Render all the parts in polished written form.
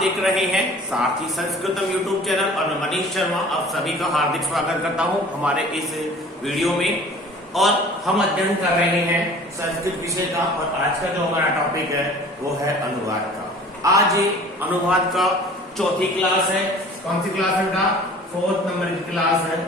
देख रहे हैं सारथी संस्कृतम यूट्यूब चैनल और मैं मनीष शर्मा आप सभी का हार्दिक स्वागत करता हूं हमारे इस वीडियो में। और हम अध्ययन कर रहे हैं संस्कृत विषय का और आज का जो हमारा टॉपिक है वो है अनुवाद का। आज अनुवाद का चौथी क्लास है। कौन सी क्लास है बेटा? 4th नंबर की क्लास है।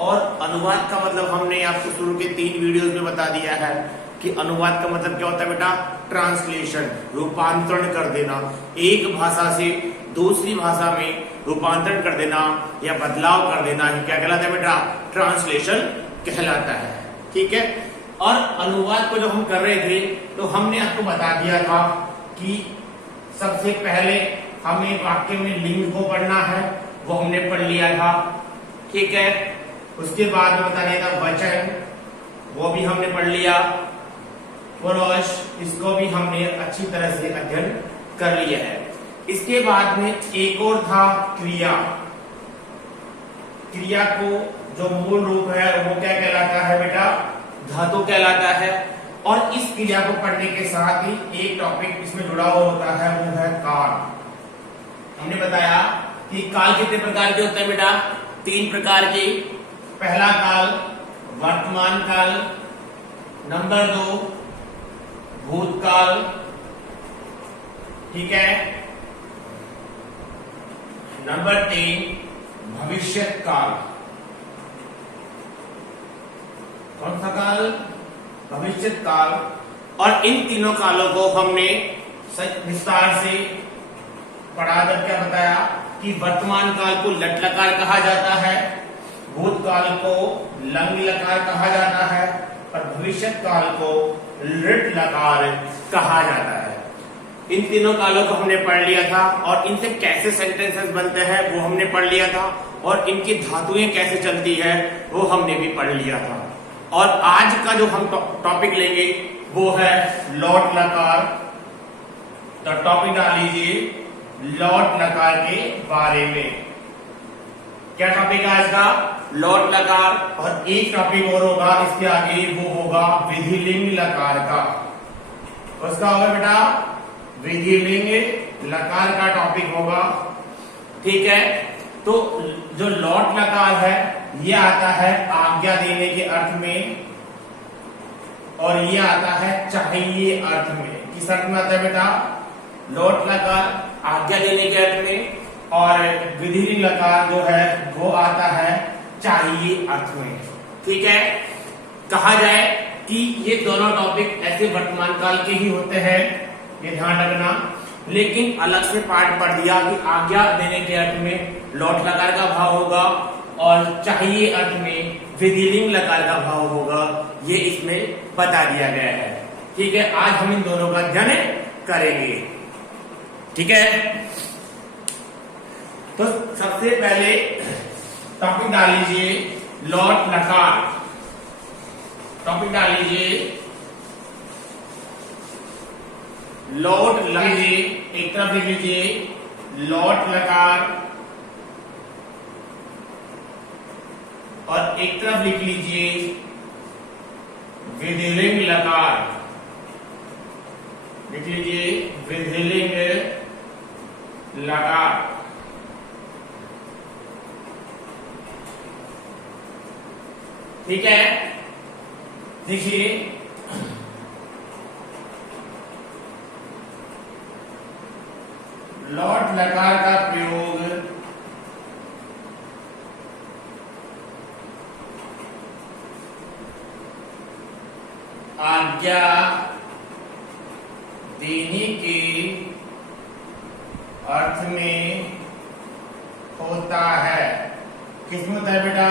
और अनुवाद का मतलब हमने आपको शुरू के 3 वीडियोस में बता दिया है कि अनुवाद का मतलब क्या होता है बेटा? ट्रांसलेशन, रूपांतरण कर देना, एक भाषा से दूसरी भाषा में रूपांतरण कर देना या बदलाव कर देना ही क्या कहलाता है बेटा? ट्रांसलेशन कहलाता है। ठीक है। और अनुवाद को जो हम कर रहे थे तो हमने आपको बता दिया था कि सबसे पहले हमें वाक्य में लिंग को पढ़ना है, वो हमने पढ़ लिया था। ठीक है। उसके बाद में बता दिया था वचन, वो भी हमने पढ़ लिया। पुरुष, इसको भी हमने अच्छी तरह से अध्ययन कर लिया है। इसके बाद में एक और था क्रिया। क्रिया को जो मूल रूप है वो क्या कहलाता है बेटा? धातु कहलाता है। और इस क्रिया को पढ़ने के साथ ही एक टॉपिक इसमें जुड़ा हुआ होता है, वो है काल। हमने बताया कि काल कितने प्रकार के होते हैं बेटा? 3 प्रकार के। पहला काल वर्तमान काल, नंबर 2 भूतकाल, ठीक है, नंबर 3 भविष्यत काल। कौन सा काल? भविष्यत काल। और इन तीनों कालों को हमने विस्तार से पढ़ा कर क्या बताया कि वर्तमान काल को लट लकार कहा जाता है, भूतकाल को लंग लकार कहा जाता है और भविष्यत काल को लृट लकार कहा जाता है। इन तीनों कालों को हमने पढ़ लिया था और इनसे कैसे सेंटेंसेस बनते हैं वो हमने पढ़ लिया था और इनकी धातुएं कैसे चलती है वो हमने भी पढ़ लिया था। और आज का जो हम टॉपिक लेंगे वो है लौट लकार। तो टॉपिक डाल लीजिए लौट लकार के बारे में। क्या टॉपिक है आज का? लौट लकार। और एक टॉपिक और होगा इसके आगे, वो होगा विधिलिंग लकार का। उसका होगा बेटा विधिलिंग लकार का टॉपिक होगा। ठीक है। तो जो लौट लकार है ये आता है आज्ञा देने के अर्थ में और ये आता है चाहिए अर्थ में। किस अर्थ में आता है बेटा? लौट लकार आज्ञा देने के अर्थ में और विधिलिंग लकार जो है वो आता है चाहिए अर्थ में। ठीक है। कहा जाए कि ये दोनों टॉपिक ऐसे वर्तमान काल के ही होते हैं, ये ध्यान रखना। लेकिन अलग से पार्ट पढ़ दिया कि आज्ञा देने के अर्थ में लौट लकार का भाव होगा और चाहिए अर्थ में विधिलिंग लकार का भाव होगा, ये इसमें बता दिया गया है। ठीक है। आज हम इन दोनों का अध्ययन करेंगे। ठीक है। तो सबसे पहले टॉपिक डाल लीजिए लौट लकार। टॉपिक डाल लीजिए लौट लीजिए, एक तरफ लिख लीजिए लौट लकार और एक तरफ लिख लीजिए विधिलिंग लकार। लिख लीजिए विधिलिंग लकार। ठीक है। देखिए लौट लकार का प्रयोग आज्ञा देने के अर्थ में होता है। किसमें होता है बेटा?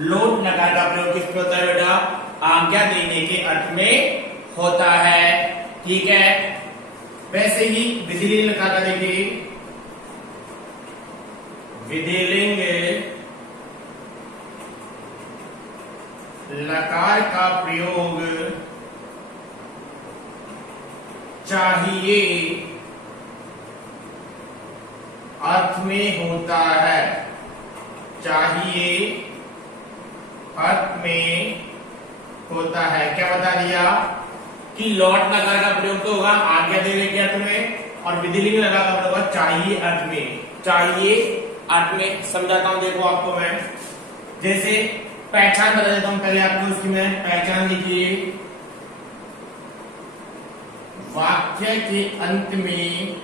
लौट लकार का प्रयोग किसमें होता है बेटा? आज्ञा देने के अर्थ में होता है। ठीक है। वैसे ही विधिलिंग लकार का देखिए विधिलिंग लकार का प्रयोग चाहिए अर्थ में होता है। चाहिए अर्थ में होता है। क्या बता दिया कि लौट लकार का प्रयोग तो होगा आज्ञा देने के अर्थ में और विधिलिंग लगा कर होगा चाहिए अर्थ में। चाहिए अर्थ में समझाता हूं, देखो आपको मैं। जैसे पहचान बता देता हूं पहले आपको, उसकी मैं पहचान लिखिए। वाक्य के अंत में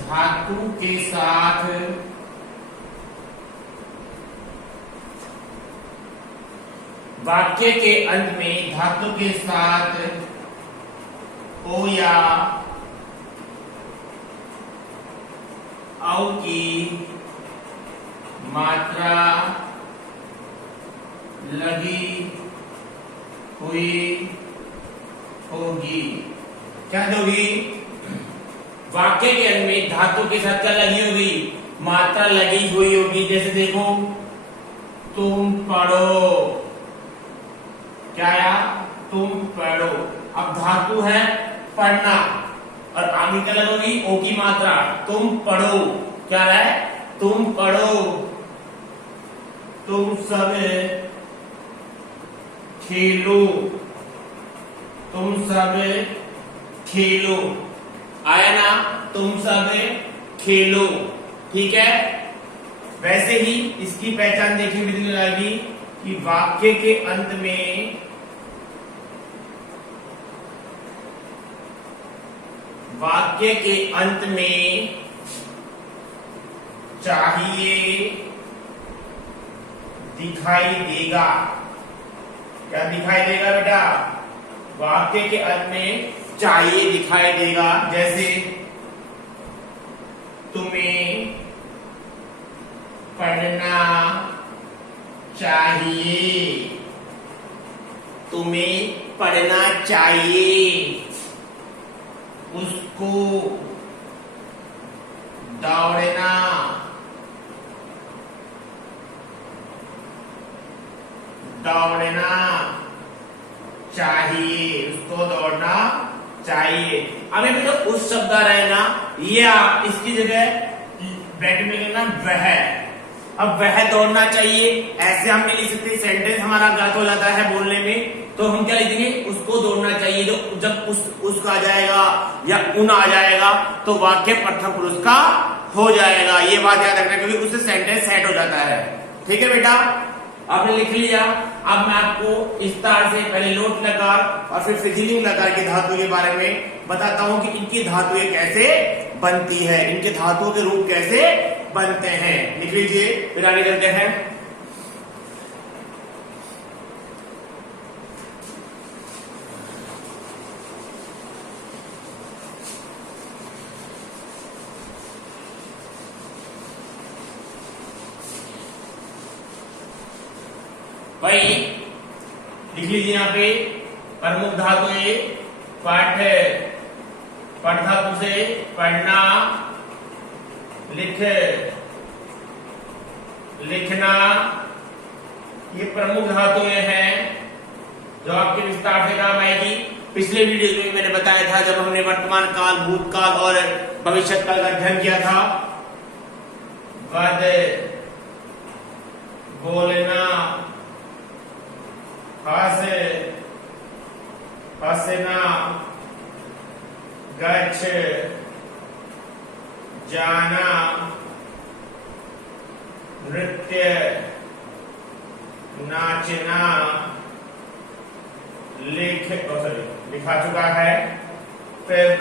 धातु के साथ वाक्य के अंत में धातु के साथ ओ या औ की मात्रा लगी हुई होगी। क्या होगी? वाक्य के अंत में धातु के साथ क्या लगी होगी? मात्रा लगी हुई होगी। जैसे देखो, तुम पढ़ो, क्या आया? तुम पढ़ो। अब धातु है पढ़ना और आगे क्या लगेगी? ओ की मात्रा। तुम पढ़ो, क्या है? तुम पढ़ो। तुम सब खेलो, तुम सब खेलो। आया ना? तुम सब खेलो। ठीक है। वैसे ही इसकी पहचान देखिए विधि लगाएगी कि वाक्य के अंत में चाहिए दिखाई देगा। क्या दिखाई देगा बेटा? वाक्य के अंत में चाहिए दिखाई देगा। जैसे तुम्हें पढ़ना चाहिए, तुम्हें पढ़ना चाहिए। उसको दौड़ना चाहिए, उसको दौड़ना चाहिए। अब बेटा उस शब्द आ रहे ना, या इसकी जगह ब्रैकेट में लिखना वह। अब वह दौड़ना चाहिए, ऐसे हम नहीं लिख सकते, सेंटेंस हमारा गलत हो जाता है बोलने में। तो हम क्या लिखेंगे? उसको दौड़ना चाहिए। जो जब उसका आ जाएगा या उन आ जाएगा तो वाक्य प्रथम पुरुष का हो जाएगा। ये बात याद रखना, क्योंकि उससे सेंटेंस सेट हो जाता है। ठीक है बेटा, आपने लिख लिया। अब मैं आपको इस तरह से पहले लोट लकार और फिर फिजिलिंग लकार की धातु के बारे में बताता हूं कि इनकी धातुएं कैसे बनती है, इनके धातुओं के रूप कैसे बनते हैं। लिख लीजिए, फिर आगे चलते हैं। भाई लिख लीजिए यहाँ पे प्रमुख धातुएं। पाठ, पठ धातु से पढ़ना, लिख, लिखना, ये प्रमुख धातुएं हैं जो आपके विस्तार से काम आएगी। पिछले वीडियो में मैंने बताया था, जब हमने वर्तमान काल, भूतकाल और भविष्य काल का अध्ययन किया था। वद, बोलना, हंस, हंसना, गच्छ, जाना, नृत्य, नाचना, लिखा चुका है। फिर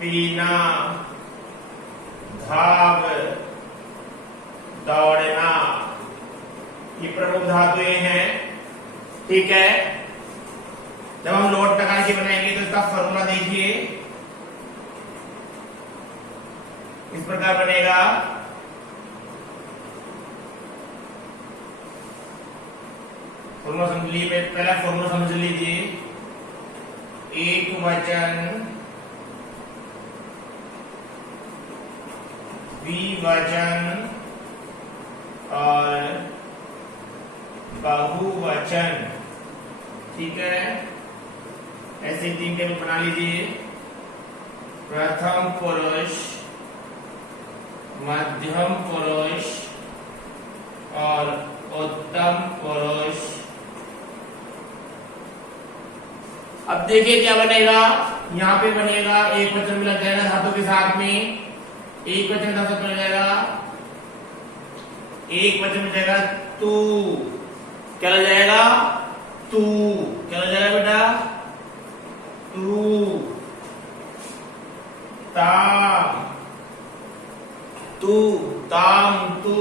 पीना, धाव, दौड़ना, ये प्रमुख धातुएं हैं। ठीक है। जब हम लोट लकार के बनाएंगे तो इसका फॉर्मूला देखिए, इस प्रकार बनेगा। फॉर्मूला समझ लीजिए, पहला फॉर्मूला समझ लीजिए। एक वचन, द्विवचन और बहुवचन। ठीक है, ऐसे तीन टेबल बना लीजिए। प्रथम पुरुष, मध्यम पुरुष और उत्तम पुरुष अब देखिए क्या बनेगा, यहाँ पे बनेगा एक वचन में लग जाएगा धातु के साथ में, एक वचन धातु बन जाएगा, एक वचन में जाएगा तू, क्या लग जाएगा तू, क्या लग जाएगा बेटा तू, ताम तू, ताम तू,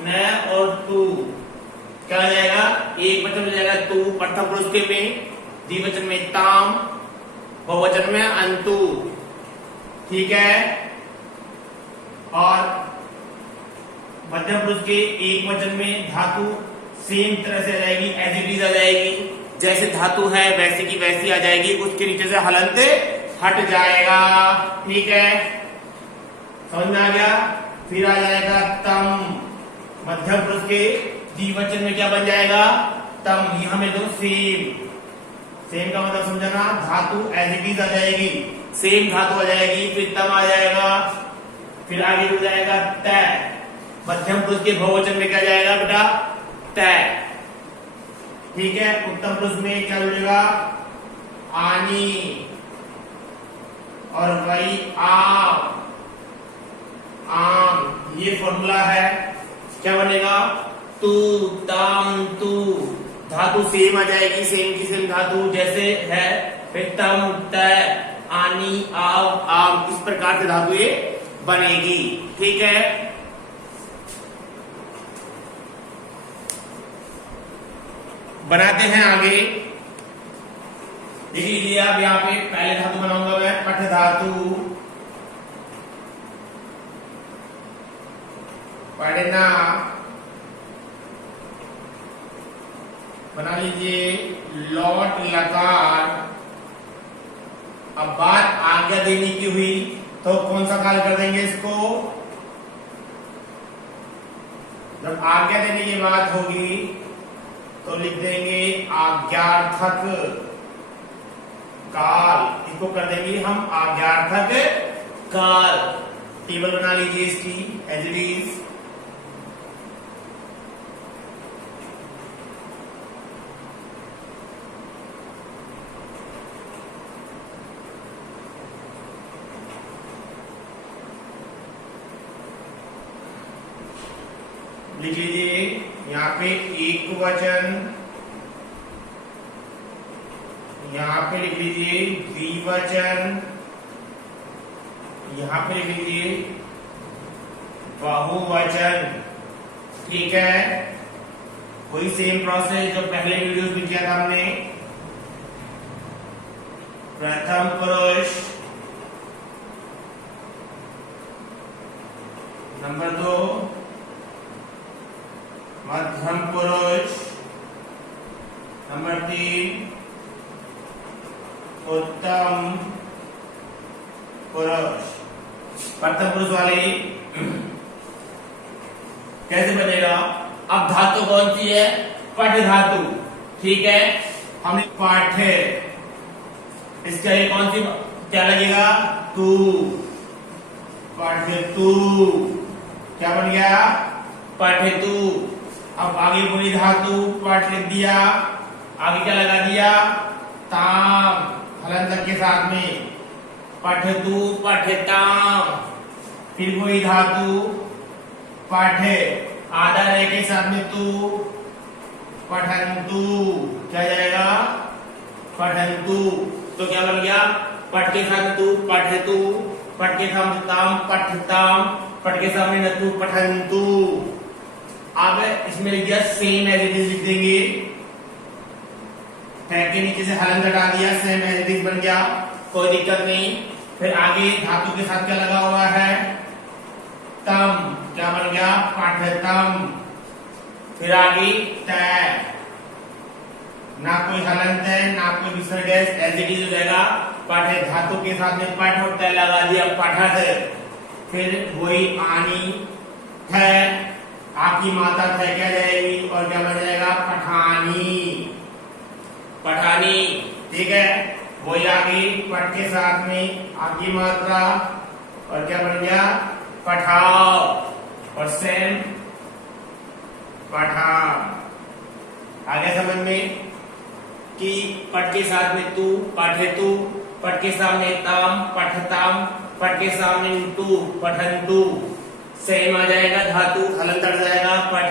न और तू, क्या हो जाएगा, एक वचन में जाएगा तू प्रथम पुरुष के में, द्विवचन में ताम, बहुवचन में अंतु, ठीक है। और मध्यम पुरुष के एक वचन में धातु सेम तरह से आ जाएगी, एज इट इज आ जाएगी, जैसे धातु है वैसे की वैसी आ जाएगी, उसके नीचे से हलंत हट जाएगा, ठीक है, समझ में आ गया। फिर आ जाएगा तम, मध्यम पुरुष के द्विवचन में क्या बन जाएगा तम, यहां में दो सेम, सेम का मतलब समझना, धातु एज इट इज आ जाएगी, सेम धातु आ जाएगी, फिर तम आ जाएगा, फिर आगे हो जाएगा तय, मध्यम पुरुष के बहुवचन में क्या जाएगा बेटा तय, ठीक है। उत्तम पुरुष में क्या जुड़ेगा आनी, और वही आम, आम, ये फॉर्मूला है, क्या बनेगा तू, ताम तू, धातु सेम आ जाएगी, सेम की सेम धातु जैसे है, फिर तम तय, आनी आव आम, इस प्रकार से धातु ये बनेगी, ठीक है। बनाते हैं आगे, देख लीजिए अब यहाँ पे पहले धातु बनाऊंगा मैं पठ धातु, पढ़ना, बना लीजिए लौट लकार। अब बात आज्ञा देने की हुई तो कौन सा काल कर देंगे इसको, जब आज्ञा देने की बात होगी तो लिख देंगे आज्ञार्थक काल, इसको कर देंगे हम आज्ञार्थक काल। टेबल बना लीजिए इसकी एज इट इज, लिख लीजिए यहाँ पे एक वचन, यहाँ पे लिख लीजिए द्विवचन, यहाँ पे लिख लीजिए बहुवचन, ठीक है। वही सेम प्रोसेस जो पहले वीडियोस में किया था हमने, प्रथम पुरुष, नंबर 2 मध्यम पुरुष, नंबर 3 उत्तम पुरुष। प्रथम पुरुष वाले कैसे बनेगा, अब धातु कौन सी है पठ धातु, ठीक है, हमने पाठ्य, इसका ये कौन सी क्या लगेगा तू, पाठ्य तू, क्या बन गया पाठ्य तू। अब आगे कोई धातु पाठ लिख दिया, आगे क्या लगा दिया ताम, हलंत के साथ में पाठ्य तू पाठ्य ताम, फिर कोई धातु पाठ्य आधा रह के साथ में तू, पठंतु, क्या जाएगा पठंतु, तो क्या बन गया पठ के साथ तू पठतु, पठ के सामने ताम पठताम, पठ के सामने नतु पठंतु। अब इसमें लिख दिया सेम एज इट इज लिख देंगे, टैग के नीचे से हलन घटा दिया, सेम एज इट इज बन गया, कोई दिक्कत नहीं। फिर आगे धातु के साथ क्या लगा हुआ है तम, क्या बन गया पाठतम। फिर आगे तय, ना कोई हलंत है ना कोई विसर्ग है, एज इट इज हो जाएगा पाठे, धातु के साथ में पठ और तय लगा दिया पठत। फिर वही आनी है, आपकी माता है क्या जाएगी और क्या बन जाएगा पठानी, पठानी, ठीक है। वही आगे पठ के साथ में आपकी मात्रा और क्या बन गया पठाओ, और सेम पठा। आगे समझ में कि पट के साथ में तू, पठेतु, पट के सामने ताम, पठताम, पट के सामने तू, पठंतु, सेम आ जाएगा धातु, हलंत अड़ जाएगा, पठ,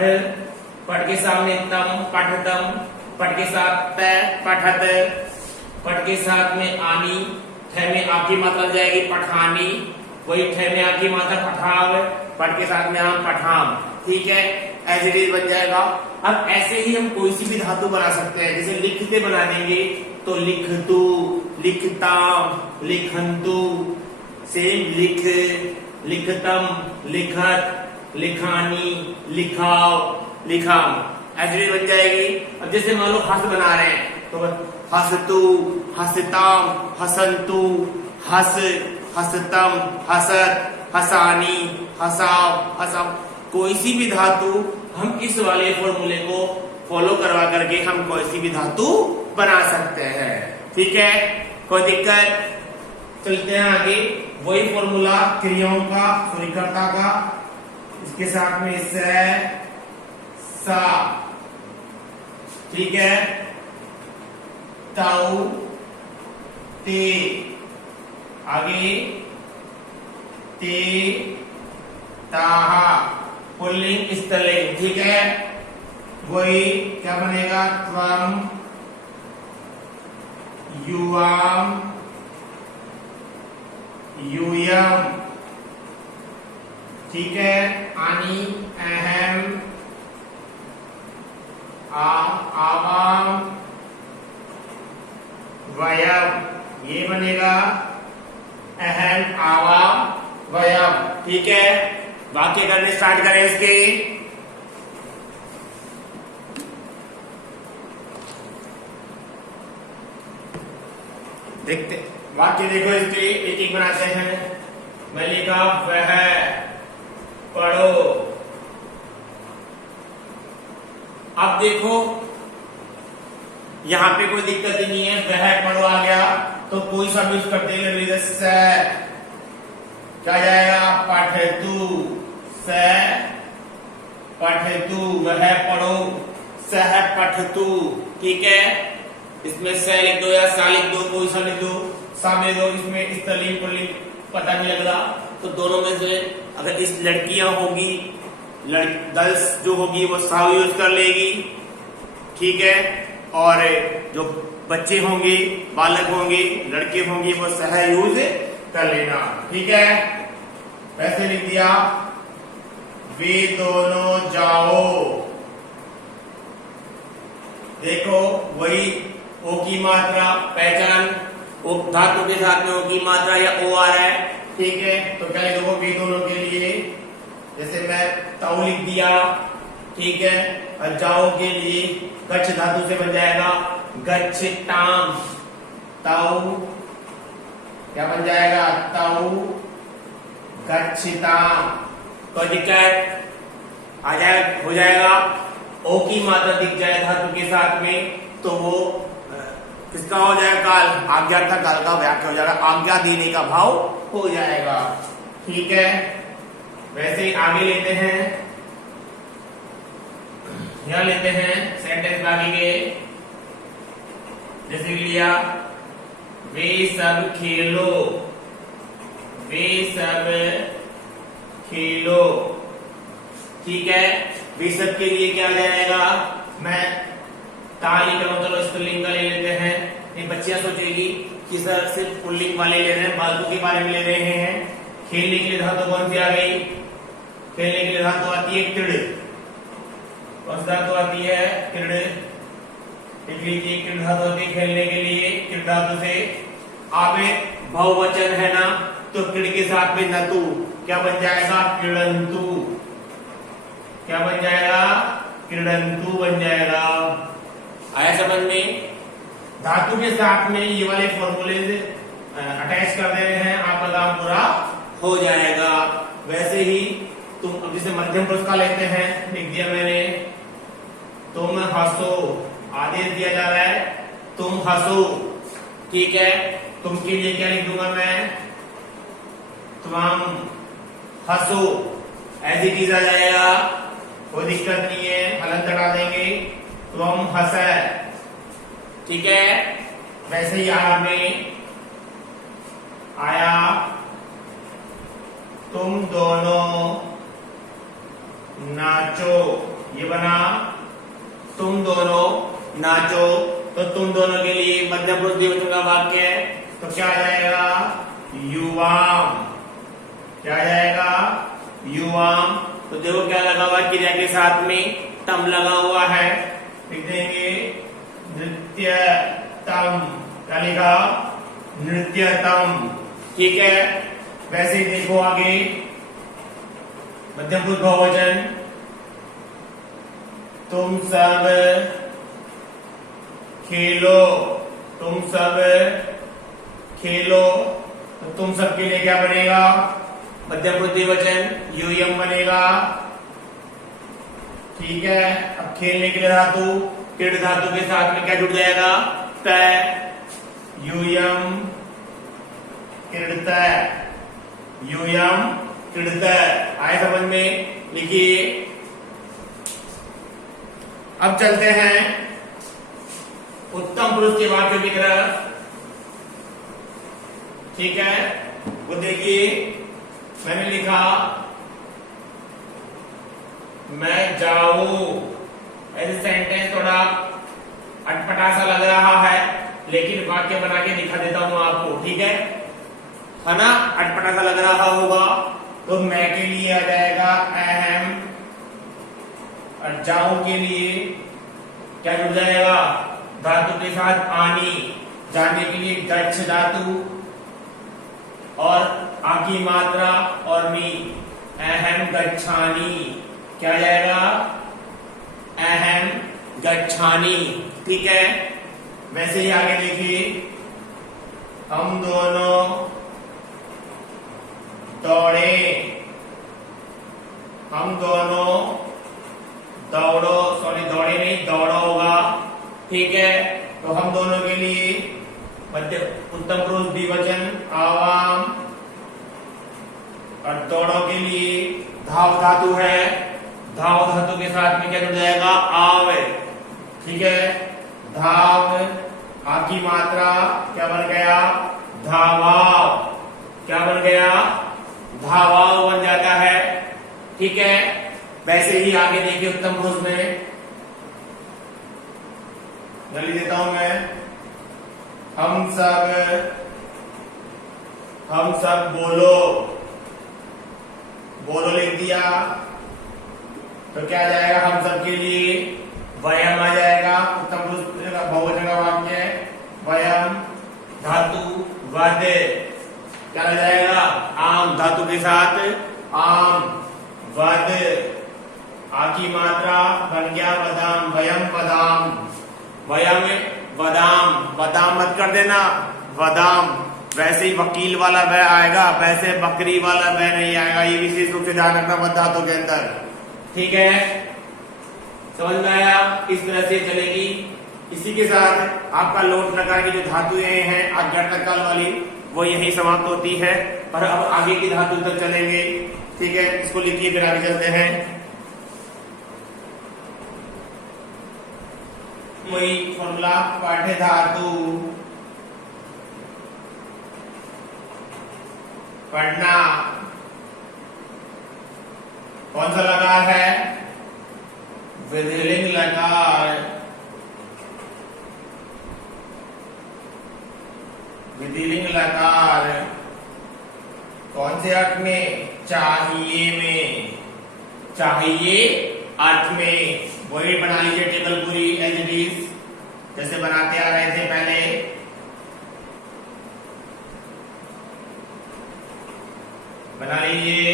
पट के सामने तम, पठतम, पट के साथ त, पठत, पट के साथ में आनी, ठ में आपकी मात्रा जाएगी पठानी, वही ठ में आपकी मात्रा पठाव, पट के साथ में आम, पठाम। ठीक है, एज इट इज बन जाएगा। अब ऐसे ही हम कोई सी भी धातु बना सकते हैं, जैसे लिखते बना देंगे तो लिखतु, लिखताम, लिखंतु, सेम लिख, लिखतम, लिखत, लिखानी, लिखाओ, लिखाम, ऐसे बन जाएगी। अब जैसे मान लो हस बना रहे हैं तो हसतु, हसताम, हसंतु, हस, हसतम, हसत, हसानी, हसाव, हसाव। कोई सी भी धातु हम इस वाले फॉर्मूले को फॉलो करवा करके हम कोई सी भी धातु बना सकते हैं। ठीक है, कोई दिक्कत? चलते हैं आगे। वही फॉर्मूला क्रियाओं का, सॉरी कर्ता का, इसके साथ में से, सा, ठीक है, ताऊ, ते, आगे ते, ताहा, पुल्लिंग स्त्रीलिंग। ठीक है, वही क्या बनेगा, त्वम, युवाम, यूयम। ठीक है, आनी, अहम, आवाम, वयम। ये बनेगा अहम, आवाम, वयम। ठीक है, वाक्य करने स्टार्ट करें इसके। देखते वाक्य, देखो इसके एक एक बनाते हैं। मैं लिखा वह, पढ़ो। अब देखो यहां पे कोई दिक्कत ही नहीं है, वह पढ़ो आ गया तो कोई सा भी यूज करते हैं, क्या जाएगा, पठतु, स, पठतु, वह पढ़ो, सह पठतु। ठीक है, इसमें स लिख दो या सा लिख दो, कोई सा लिख दो, सा लिख दो। इसमें स्त्रीलिंग पुल्लिंग पता नहीं लग रहा, तो दोनों में से अगर इस लड़कियां होगी, गर्ल्स जो होगी वो सा यूज कर लेगी। ठीक है, और जो बच्चे होंगे, बालक होंगे, लड़के होंगे, वो सह यूज कर लेना। ठीक है, वैसे लिख दिया, वे दोनों जाओ। देखो वही ओ की मात्रा, पहचान, ओ धातु के साथ में ओ की मात्रा या ओ आ रहा है। ठीक है, तो क्या लिखो, वे दोनों के लिए, जैसे मैं ताऊ लिख दिया। ठीक है, और जाओ के लिए गच्छ धातु से बन जाएगा गच्छताम, ताऊ क्या बन जाएगा, ताऊ, गच्छताम। तो दिक्कत आ जाए, हो जाएगा, ओ की मात्रा दिख जाए धातु के साथ में तो वो किसका हो जाएगा, काल, आज्ञा था, काल का व्याख्या हो जाएगा, आज्ञा देने का भाव हो जाएगा। ठीक है, वैसे ही आगे लेते हैं, यहां लेते हैं सेंटेंस बाकी के, जैसे लिया, वे सब खेलो, वे सब खेलो। ठीक है, वे सब के लिए क्या जाएगा, मैं ताली करूं, चलो स्त्रीलिंग का ले लेते हैं। ये बच्चियां सोचेगी कि सर सिर्फ पुल्लिंग वाले ले रहे हैं, बालकों के बारे में ले रहे हैं। खेलने के लिए धातु कौन सी आ गई, खेलने के लिए धातु आती है क्रीड़, कौन सी धातु आती है, क्रीड़। लिख लीजिए, क्रीड़ धातु आती है खेलने के लिए, क्रीड़ धातु से आवे बहुवचन है ना, तो क्रीड़ के साथ में नतु क्या बन जाएगा, क्रीडंतु। क्या बन जाएगा, क्रीडंतु बन जाएगा। आया समझ में? धातु के साथ में ये वाले फॉर्मूले अटैच कर दे रहे हैं, आपका काम पूरा हो जाएगा। वैसे ही तुम अब जैसे मध्यम पुरुष का लेते हैं, लिख दिया मैंने, तुम हंसो, आदेश दिया जा रहा है, तुम हंसो। ठीक है, तुम के लिए क्या लिख दूंगा मैं, तुम हंसो, ऐसी चीज आ जाएगा, कोई दिक्कत नहीं है, हलंत हटा देंगे, तुम हंस, ठीक है। वैसे ही आया में आया तुम दोनों नाचो, ये बना तुम दोनों नाचो। तो तुम दोनों के लिए मध्यम पुरुष द्विवचन का वाक्य है, तो क्या आ जाएगा? युवाम। क्या आ जाएगा? युवाम। तो देखो क्या लगा हुआ है, क्रिया के साथ में तम लगा हुआ है, लिख देंगे नृत्यतम। क्या लिखा? नृत्यतम। ठीक है। वैसे ही देखो आगे मध्यम पुरुष बहुवचन, तुम सब खेलो, तुम सब खेलो। तो तुम सब के लिए क्या बनेगा? मध्यम पुरुष द्विवचन यूयम बनेगा। ठीक है। अब खेलने के लिए धातु, क्रीड धातु के साथ में क्या जुड़ जाएगा? तय। यूयम क्रीडतय, यूयम क्रीडतय। आए समझ में? लिखिए। अब चलते हैं उत्तम पुरुष के वाक्य की तरफ। ठीक है। वो देखिए, मैंने लिखा मैं जाऊं। ऐसे सेंटेंस थोड़ा अटपटा सा लग रहा है, लेकिन वाक्य बना के दिखा देता हूं आपको। ठीक है ना? अटपटा सा लग रहा होगा। तो मैं के लिए आ जाएगा अहम, और जाऊं के लिए क्या जुड़ जाएगा? धातु के साथ आनी। जाने के लिए गच्छ धातु और आकी मात्रा और मी, अहम गच्छानी। क्या आ जाएगा? अहम गच्छानी। ठीक है। वैसे ही आगे देखिए, हम दोनों दौड़े, हम दोनों दौड़ो, सॉरी दौड़े नहीं, दौड़ो होगा। ठीक है। तो हम दोनों के लिए मध्य उत्तम पुरुष द्विवचन आवाम, और दौड़ो के लिए धाव धातु है, धाव धातु के साथ में क्या जुड़ जाएगा? आव। ठीक है। धाव, आ की मात्रा क्या बन गया? धावाव। क्या बन गया? धावाव बन जाता है। ठीक है। वैसे ही आगे देखिए उत्तम पुरुष में, जल्दी देता हूं मैं, हम सब बोलो, बोलो लिख दिया। तो क्या आ जाएगा? हम सब के लिए वयम आ जाएगा। उत्तम पुरुष का बहुवचन का वाक्य है वयम, धातु वद। क्या आ जाएगा? आम धातु के साथ आम, वद, आ की मात्रा बन गया बदाम, वयम बदाम, वयम बदाम। बदाम मत कर देना, बदाम। वैसे ही वकील वाला वह आएगा, वैसे बकरी वाला वह नहीं आएगा। ये विशेष रूप से ध्यान रखना वद धातु के अंदर। ठीक है। समझ में आया? इस तरह से चलेगी। इसी के साथ आपका लोट प्रकार की जो धातुएं हैं अज्ञात काल वाली, वो यही समाप्त होती है। और अब आगे की धातु तक चलेंगे। ठीक है। इसको लिखिए, फिर आगे चलते हैं। वही फॉर्मूला, पाठ्य धातु पढ़ना। कौन सा लकार है? विधिलिंग लकार। विधिलिंग लकार कौन से अर्थ में? चाहिए में। चाहिए अर्थ में। वही बना लीजिए टेबल पूरी एज इट इज, जैसे बनाते आ रहे थे पहले। बना लीजिए।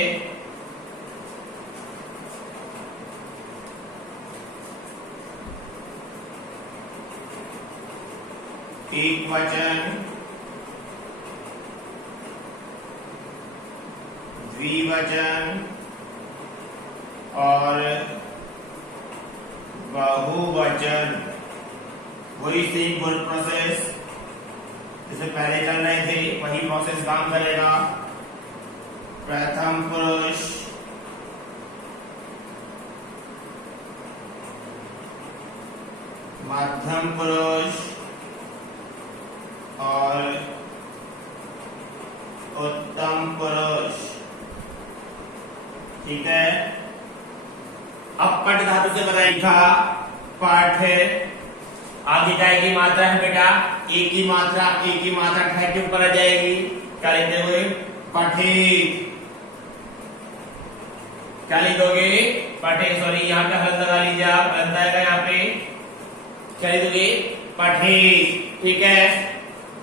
एक वचन, द्विवचन और बहुवचन। वही सेम वर्ड प्रोसेस जैसे पहले चल रहे थे, वही प्रोसेस काम करेगा। प्रथम पुरुष, मध्यम पुरुष, और उत्तम पुरुष। ठीक है, अब पट धातु से बताइएगा पाठ है, आगे का एक ही मात्रा है बेटा, एक ही मात्रा ठहर के ऊपर आ जाएगी। क्या लिखते हुए पठित, क्या लिखोगे पठित, सॉरी यहाँ पे हल लगा लीजिए आप, हल आएगा यहाँ पे, क्या लिखोगे पठित। ठीक है,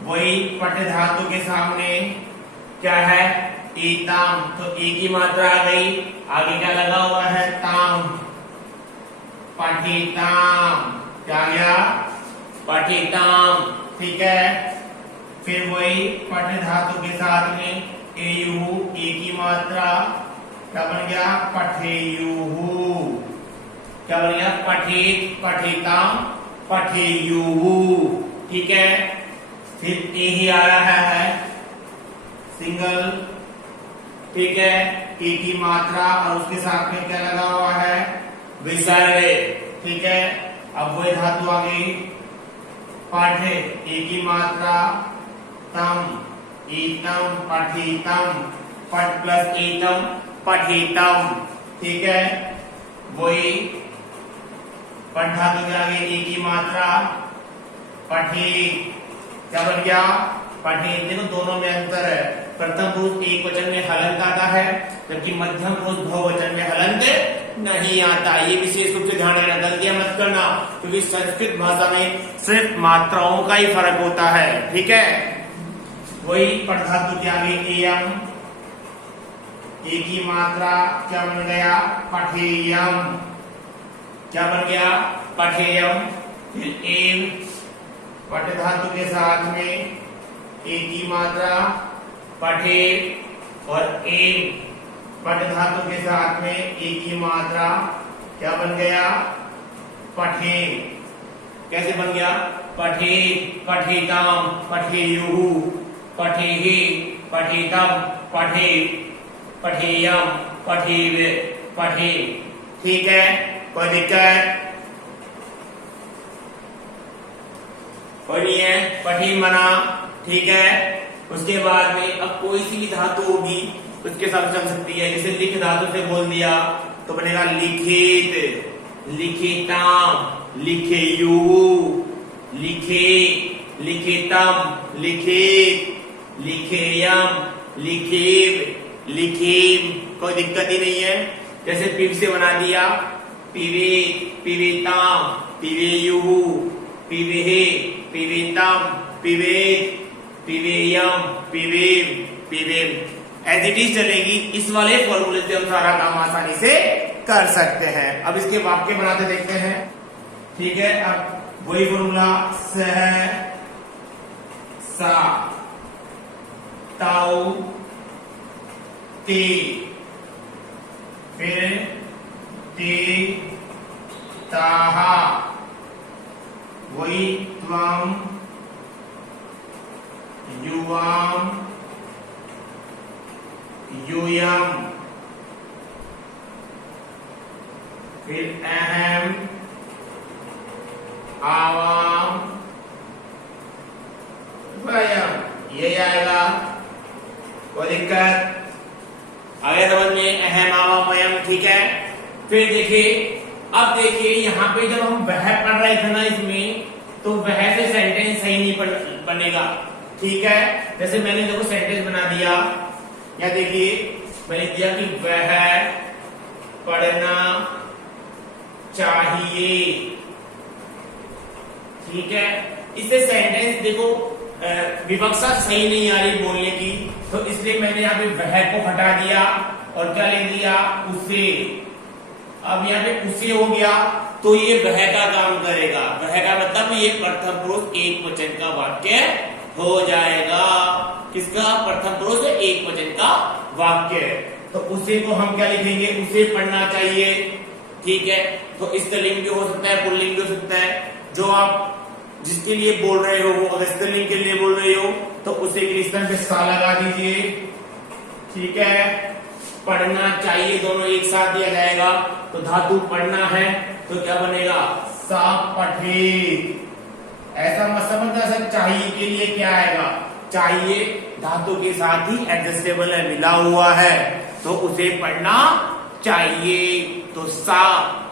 वही पट धातु के सामने क्या है ईताम, तो एक ही मात्रा आ गई, आगे क्या लगा हुआ है ताम, पठिताम, क्या गया पठिताम। ठीक है, फिर वही पट धातु के साथ में एयु, एक ही मात्रा, क्या बन गया पठेयुहु, क्या बन गया पठित, पठिताम, पठेयुहु। ठीक है, फिर ए ही आ रहा है सिंगल, ठीक है, एक ही मात्रा और उसके साथ में क्या लगा हुआ है विसर्ग। ठीक है, अब वही धातु आ गई पठ, एक ही मात्रा, तम, ईतम, पठितम, पट प्लस ईतम, पठितम। ठीक है, वही पट धातु के आगे एक ही मात्रा, पठित, क्या बन गया पठित। देखो दोनों में अंतर है, प्रथम पुरुष एक वचन में हलंत आता है, जबकि मध्यम पुरुष बहुवचन में हलंत नहीं आता। ये विशेष रूप से ध्यान रखना, गलतियां मत करना, क्योंकि संस्कृत भाषा में सिर्फ मात्राओं का ही फर्क होता है। ठीक है, वही पट धातु के आगे एयम, एक ही मात्रा, क्या बन गया पठेयम, क्या बन गया पठेयम। फिर एम, पट धातु के साथ में एक ही मात्रा, पठे, और एम, पट धातु के साथ में एक ही मात्रा, क्या बन गया पठे। कैसे बन गया पठे, पठिताम, पठेयुहु, पठेहि, पठितम, पठे, पठेयम, पठेवे, पठे। ठीक है, कोई दिक्कत कोई नहीं है, पठिन बना। ठीक है, उसके बाद में अब कोई सी भी धातु होगी उसके साथ चल सकती है, जैसे लिख धातु से बोल दिया तो बनेगा लिखित, लिखिताम, लिखेयुहु, लिखे, लिखितम, लिखित, लिखेयम, लिखिव, लिखिव। कोई दिक्कत ही नहीं है। जैसे पिव से बना दिया पिवे, पिवेताम, पिवेयुहु, पिवेहे, पिवेतम, पिवेत, पिवेयम, पिवेव, पिवेम। एज इट इज चलेगी। इस वाले फॉर्मूले से हम सारा काम आसानी से कर सकते हैं। अब इसके वाक्य बनाते देखते हैं। ठीक है, अब वही फॉर्मूला सह, सा, ताऊ, ते, फिर ते, ताहा, वही त्वम, युवाम, यूयम, फिर अहम, आवाम, वयम। ये आएगा, कोई दिक्कत आगे समझ में, अहम, आवाम, वयम। ठीक है, फिर देखिए, अब देखिए यहाँ पे जब हम वह पढ़ रहे थे ना इसमें, तो वह से सेंटेंस सही नहीं बनेगा। ठीक है, जैसे मैंने देखो सेंटेंस बना दिया, या देखिए मैंने दिया कि वह पढ़ना चाहिए। ठीक है, इससे सेंटेंस देखो विवक्षा सही नहीं आ रही बोलने की, तो इसलिए मैंने यहाँ पे वह को हटा दिया और क्या लिख दिया उसे। अब यहाँ पे उसे हो गया तो ये वह का काम करेगा। वह का मतलब ये प्रथम पुरुष एक वचन का वाक्य हो जाएगा। किसका? प्रथम पुरुष एक वचन का वाक्य। तो उसे को हम क्या लिखेंगे? उसे पढ़ना चाहिए। ठीक है, तो स्त्रीलिंग भी हो सकता है, पुल्लिंग भी हो सकता है। जो आप जिसके लिए बोल रहे हो, अगर स्त्रीलिंग के लिए बोल रहे हो तो उसे के स्थान पे सा लगा दीजिए। ठीक है, पढ़ना चाहिए दोनों एक साथ दिया जाएगा। तो धातु पढ़ना है तो क्या बनेगा? सा पठेत। ऐसा मत समझना सर चाहिए के लिए क्या आएगा, चाहिए धातु के साथ ही एडजस्टेबल है, मिला हुआ है, तो उसे पढ़ना चाहिए। तो सा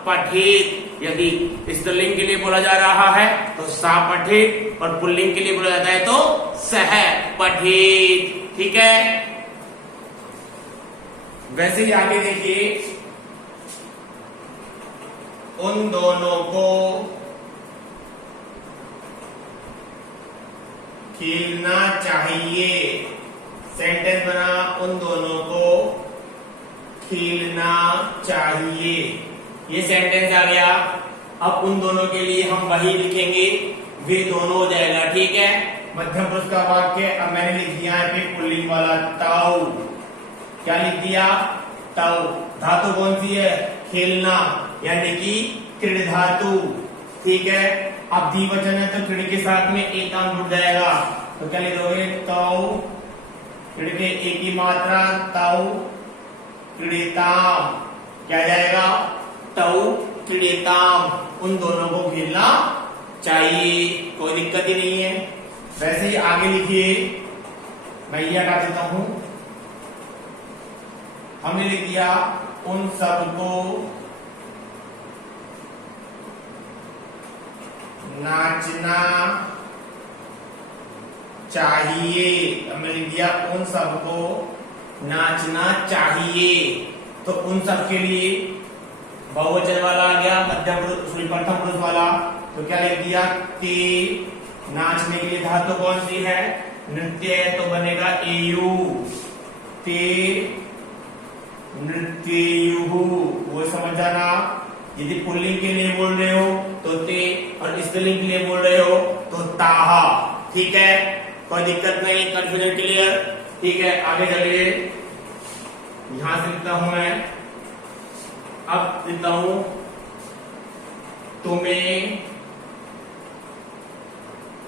पठेत, यदि स्त्रीलिंग के लिए बोला जा रहा है तो सा पठेत, और पुल्लिंग के लिए बोला जाता है तो सह पठेत। ठीक है, वैसे ही आगे देखिए, उन दोनों को खेलना चाहिए। सेंटेंस बना, उन दोनों को खेलना चाहिए। ये सेंटेंस आ गया। अब उन दोनों के लिए हम वही लिखेंगे, वे दोनों हो जाएगा। ठीक है, मध्यम पुरुष का वाक्य अब मैंने लिख दिया है पुल्लिंग वाला ताऊ। क्या लिख दिया, ताऊ। धातु कौन सी है, खेलना, यानी कि क्रीड़ धातु। ठीक है, अब द्विवचन है तो क्रीड़ के साथ में एक काम जुड़ जाएगा, तो क्या लिख दोगे, ताऊ। क्रीड़ के एक ही मात्रा, ताऊ क्रीड़ेताम। क्या जाएगा, ताऊ क्रीड़ेताम। उन दोनों को खेलना चाहिए, कोई दिक्कत ही नहीं है। वैसे ही आगे लिखिए, मैं ये हटा देता हूं। हमने लिख दिया उन सबको नाचना चाहिए। हमने लिख दिया उन सबको नाचना चाहिए। तो उन सब के लिए बहुवचन वाला आ गया, मध्यम पुरुष प्रथम पुरुष वाला, तो क्या लिख दिया, ते। नाचने के लिए धातु कौन सी है, नृत्य, तो बनेगा एयु। ते नृत्यु, वो समझ जाना। यदि पुल्लिंग के लिए बोल रहे हो तो ते, और स्त्रीलिंग के लिए बोल रहे हो तो ताहा। ठीक है, कोई दिक्कत नहीं, कंफ्यूजन क्लियर। ठीक है, आगे चलिए। यहां से लिखता हूं मैं, अब लिखता हूं तुम्हें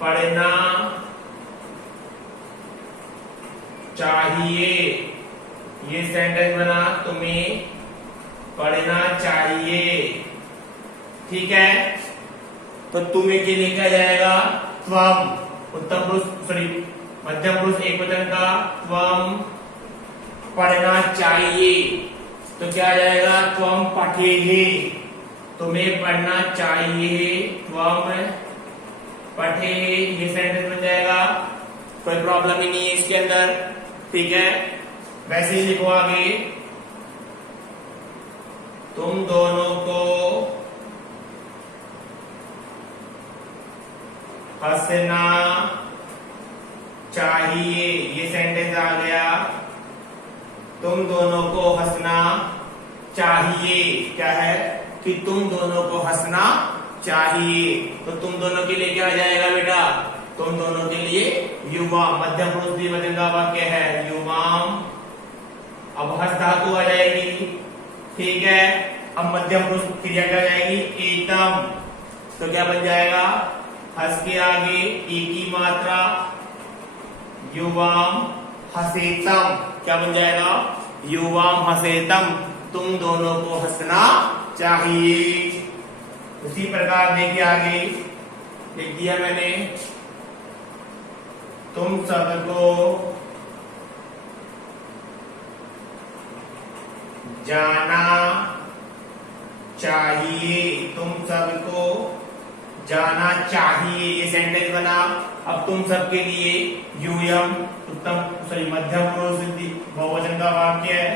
पढ़ना चाहिए। ये सेंटेंस बना, तुम्हें पढ़ना चाहिए। ठीक है, तो तुम्हें के लिए क्या जाएगा, त्वम। उत्तम पुरुष सॉरी मध्यम पुरुष एक वचन का, त्वम पढ़ना चाहिए, तो क्या जाएगा, त्वम पठेहि। तुम्हें पढ़ना चाहिए, त्वम पठेहि। ये सेंटेंस बन जाएगा, कोई प्रॉब्लम ही नहीं है इसके अंदर। ठीक है, वैसे ही लिखो आगे, तुम दोनों को हंसना चाहिए। ये सेंटेंस आ गया, तुम दोनों को हंसना चाहिए। क्या है कि तुम दोनों को हंसना चाहिए, तो तुम दोनों के लिए क्या आ जाएगा बेटा, तुम दोनों के लिए युवा। मध्यम पुरुष द्विवचन का वाक्य है, युवाम। अब हंस धातु आ जाएगी। ठीक है, अब मध्यम पुरुष क्रिया क्या जाएगी, एतम। तो क्या बन जाएगा, हंस के आगे एक ही मात्रा, युवाम हसेतम। क्या बन जाएगा, युवाम हसेतम। तुम दोनों को हंसना चाहिए। उसी प्रकार देखिए आगे लिख दिया मैंने, तुम सबको जाना चाहिए। तुम सबको जाना चाहिए, ये सेंटेंस बना। अब तुम सबके लिए यूयम, उत्तम सॉरी मध्यम पुरुष बहुवचन का वाक्य है,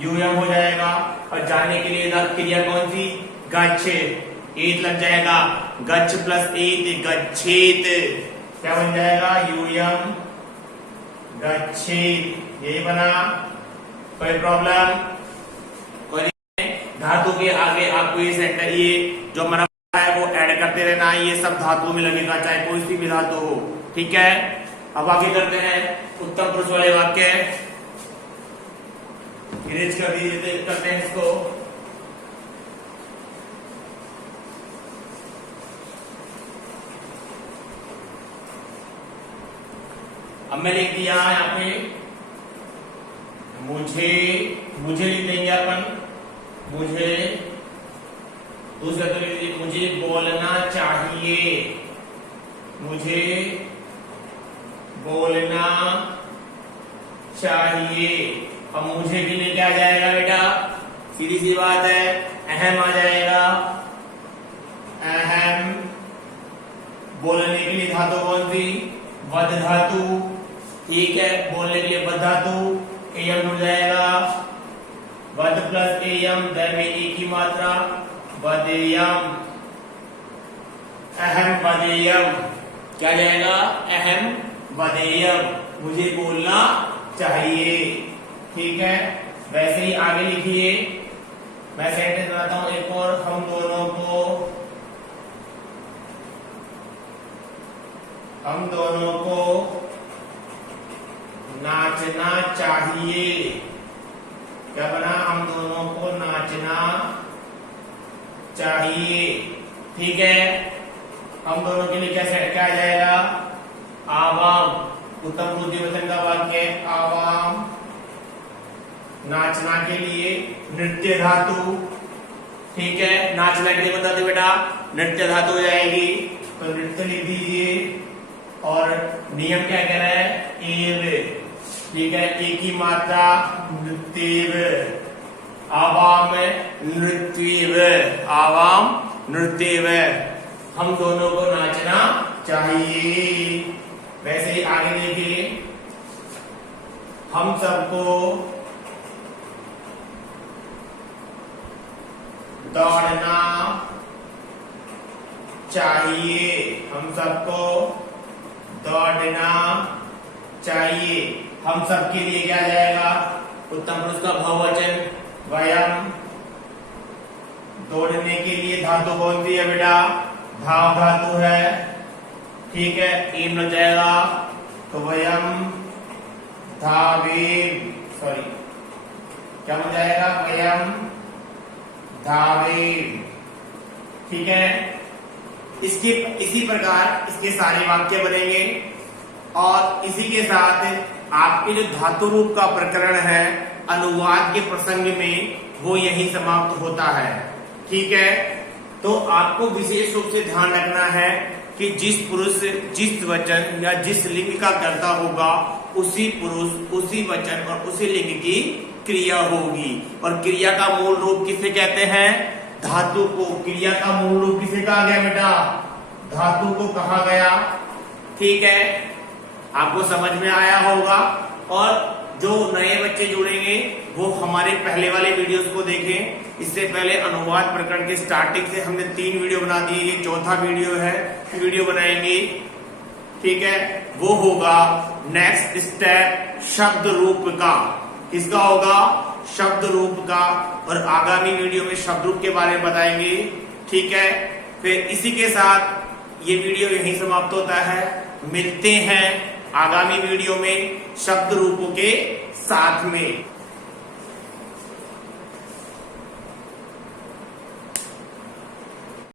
यूयम हो जाएगा। और जाने के लिए क्रिया कौन सी, गच्छ। एत लग जाएगा, गच्छ प्लस एत गच्छेत। क्या बन जाएगा, यूयम गच्छेत। यही बना, कोई प्रॉब्लम कोई नहीं। धातु के आगे आपको ये सेंटेंस, ये जो हमारा है वो ऐड करते रहना। ये सब धातुओं में लगेगा, चाहे कोई सी भी धातु हो। ठीक है, अब आगे करते हैं उत्तम पुरुष वाले वाक्य। इरेज कर दीजिए, करते हैं इसको। अब मैं लिख दिया यहाँ पे, मुझे लिख देंगे अपन, मुझे दूसरा तो लिख दीजिए, मुझे बोलना चाहिए। मुझे बोलना चाहिए। अब मुझे के लिए क्या जाएगा बेटा, सीधी सी बात है, अहम आ जाएगा। अहम। बोलने के लिए धातु कौन सी, वद धातु। ठीक है, बोलने के लिए वद धातु, एयम जुड़ जाएगा। वद प्लस एयम, दर में एक ही मात्रा, वदेयम। अहम वदेयम, क्या जाएगा, अहम वदेयम, मुझे बोलना चाहिए। ठीक है, वैसे ही आगे लिखिए। मैं सेंटेंस बनाता हूं एक और, हम दोनों को नाचना चाहिए। क्या बना, हम दोनों को नाचना चाहिए। ठीक है, हम दोनों के लिए क्या आ जाएगा, आवाम। उत्तम बुद्धि वचन का वाक्य, आवाम। नाचना के लिए नृत्य धातु। ठीक है, नाचना के लिए बता दे बेटा, नृत्य धातु हो जाएगी, तो नृत्य लिख दीजिए। और नियम क्या कह रहा है, एव। ठीक है, एक ही मात्रा, नृत्यव। आवाम नृत्यव, आवाम नृत्यव, हम दोनों को नाचना चाहिए। वैसे ही आगे देखिए, हम सबको दौड़ना चाहिए। हम सबको दौड़ना चाहिए। हम सब के लिए क्या जाएगा, उत्तम पुरुष का बहुवचन, वयम। दौड़ने के लिए धातु कौन सी है बेटा, धाव धातु है। ठीक है, एम लग जाएगा, तो वयम धावेम, सॉरी क्या बन जाएगा, वयम धावेम। ठीक है, इसी प्रकार इसके सारे वाक्य बनेंगे। और इसी के साथ आपके जो धातु रूप का प्रकरण है अनुवाद के प्रसंग में, वो यही समाप्त होता है। ठीक है, तो आपको विशेष रूप से ध्यान रखना है कि जिस पुरुष, जिस वचन या जिस लिंग का कर्ता होगा, उसी पुरुष, उसी वचन और उसी लिंग की क्रिया होगी। और क्रिया का मूल रूप किसे कहते हैं, धातु को। क्रिया का मूल रूप किसे कहा गया बेटा, धातु को कहा गया। ठीक है, आपको समझ में आया होगा। और जो नए बच्चे जुड़ेंगे वो हमारे पहले वाले वीडियोस को देखें। इससे पहले अनुवाद प्रकरण के स्टार्टिंग से हमने 3 वीडियो बना दिए, ये चौथा वीडियो बनाएंगे। ठीक है, वो होगा नेक्स्ट स्टेप शब्द रूप का। किसका होगा, शब्द रूप का। और आगामी वीडियो में शब्द रूप के बारे में बताएंगे। ठीक है, फिर इसी के साथ ये वीडियो यहीं समाप्त होता है। मिलते हैं आगामी वीडियो में शब्द रूपों के साथ में।